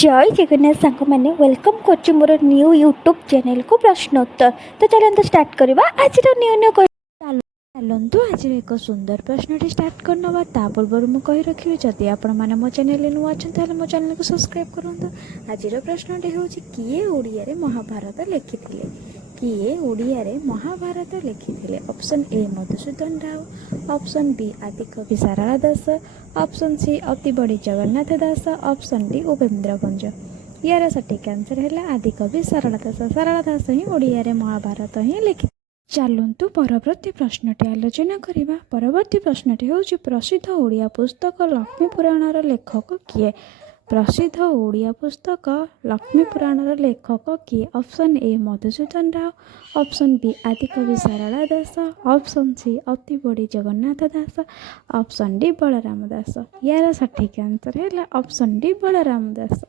जय जगन्नाथ सांग मैंने वेलकम कर मोर न्यू यूट्यूब चैनल को प्रश्नोत्तर। तो चलते स्टार्ट करवा आज न्यू न्यू चलतु आज एक सुंदर प्रश्न स्टार्ट करनवा ता पूर्व मु कहि रखिबि जदि आपण माने मो चैनल नुआ अछन ताले मो चैनल को सब्सक्राइब करंतु। आज प्रश्नटी होछि किए ओडिया रे महाभारत लिखिथिले किए ओडिया रे महाभारत लिखिथिले। Option A Madhusudan Rao, option B आदिकवि Sarala Das, option C Atibadi Jagannath Das, option D Upendra Bhanja. यार सठिक आंसर है आदिकवि सारला दास। सारला दास ही ओडिया रे महाभारत ही लिखि। चलतु परवर्ती प्रश्नटी आलोचना करवा। परवर्ती प्रश्नटी होछि प्रसिद्ध ओडिया पुस्तक लक्ष्मी पुराणर लेखक किए। प्रसिद्ध ओडिया पुस्तक लक्ष्मी पुराणर लेखक किए। Option A Madhusudan Rao, option B आदिकवि Sarala Das, option C Atibadi Jagannath Das, option D Balaram Das. यार सठिक आंसर है ऑप्शन डी बलराम दास।